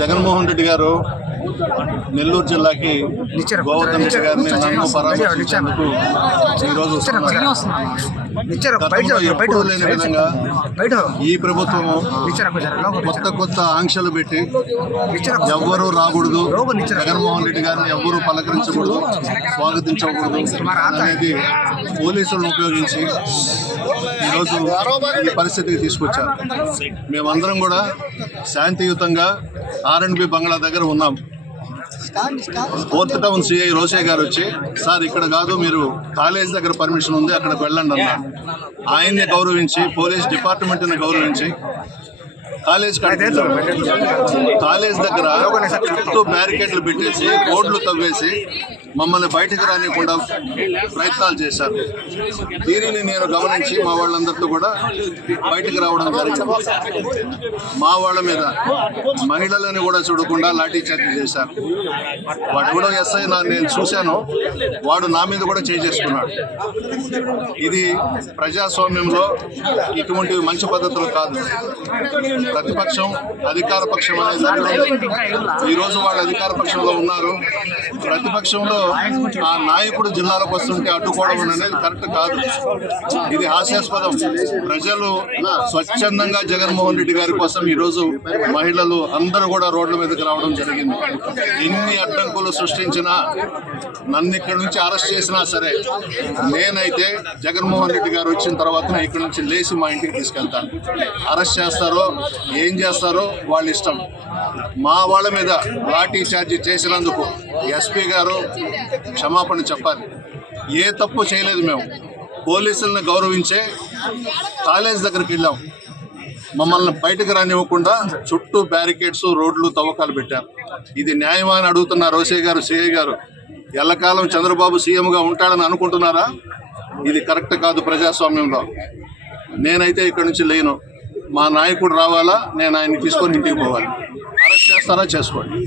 జగన్మోహన్ రెడ్డి గారు నెల్లూరు జిల్లాకి గోవర్ధన్ రెడ్డి గారిని నన్ను పరామర్శించేందుకు ఈరోజు గతంలో ఎప్పుడూ లేని విధంగా ఈ ప్రభుత్వం కొత్త ఆంక్షలు పెట్టి ఎవ్వరూ రాకూడదు, జగన్మోహన్ రెడ్డి గారిని ఎవ్వరూ పలకరించకూడదు, స్వాగతించకూడదు అనేది పోలీసులను ఉపయోగించి ఈరోజు ఈ పరిస్థితికి తీసుకొచ్చారు. మేమందరం కూడా శాంతియుతంగా R&B బంగ్లా దగ్గర ఉన్నాం. ఫోర్త్ టౌన్ సిఐ రోషే గారు వచ్చి, సార్ ఇక్కడ కాదు, మీరు కాలేజ్ దగ్గర పర్మిషన్ ఉంది, అక్కడికి వెళ్ళండి అన్నారు. ఆయన్ని గౌరవించి, పోలీస్ డిపార్ట్మెంట్ని గౌరవించి కాలేజ్ దగ్గర చుట్టూ బ్యారికేడ్లు పెట్టేసి రోడ్లు తవ్వేసి మమ్మల్ని బయటకు రానికుండా ప్రయత్నాలు చేశారు. దీనిని నేను గమనించి మా వాళ్ళందరితో కూడా బయటకు రావడం జరిగింది. మా వాళ్ళ మీద మహిళలని కూడా చూడకుండా లాఠీ చార్జీ చేశారు. వాడు కూడా ఎస్ఐ నేను చూశాను, వాడు నా మీద కూడా చేసుకున్నాడు. ఇది ప్రజాస్వామ్యంలో ఇటువంటి మంచి పద్ధతులు కాదు. ప్రతిపక్షం అధికార పక్షం అనేది ఈరోజు వాళ్ళు అధికార పక్షంలో ఉన్నారు. ప్రతిపక్షంలో ఆ నాయకుడు జిల్లాలకు వస్తుంటే అడ్డుకోవడం అనేది కరెక్ట్ కాదు. ఇది హాస్యాస్పదం. ప్రజలు స్వచ్ఛందంగా జగన్మోహన్ రెడ్డి గారి కోసం ఈరోజు మహిళలు అందరూ కూడా రోడ్ల మీదకి రావడం జరిగింది. ఎన్ని అడ్డంకులు సృష్టించినా, నన్ను ఇక్కడి నుంచి అరెస్ట్ చేసినా సరే, నేనైతే జగన్మోహన్ రెడ్డి గారు వచ్చిన తర్వాత ఇక్కడి నుంచి లేచి మా ఇంటికి తీసుకెళ్తాను. అరెస్ట్ చేస్తారో ఏం చేస్తారో వాళ్ళ ఇష్టం. మా వాళ్ళ మీద లాఠీ చార్జీ చేసినందుకు ఎస్పీ గారు క్షమాపణ చెప్పాలి. ఏ తప్పు చేయలేదు. మేము పోలీసులను గౌరవించే కాలేజ్ దగ్గరికి వెళ్ళాం. మమ్మల్ని బయటకు రానివ్వకుండా చుట్టూ బ్యారికేడ్స్, రోడ్లు, తవ్వకాలు పెట్టారు. ఇది న్యాయమా అని అడుగుతున్న రోషే గారు, సిఐ గారు. ఎల్లకాలం చంద్రబాబు సీఎంగా ఉంటాడని అనుకుంటున్నారా? ఇది కరెక్ట్ కాదు ప్రజాస్వామ్యంలో. నేనైతే ఇక్కడి నుంచి లేను. మా నాయకుడు రావాలా, నేను ఆయన్ని తీసుకొని ఇంటికి పోవాలి. అరెస్ట్ చేస్తారా చేసుకోండి.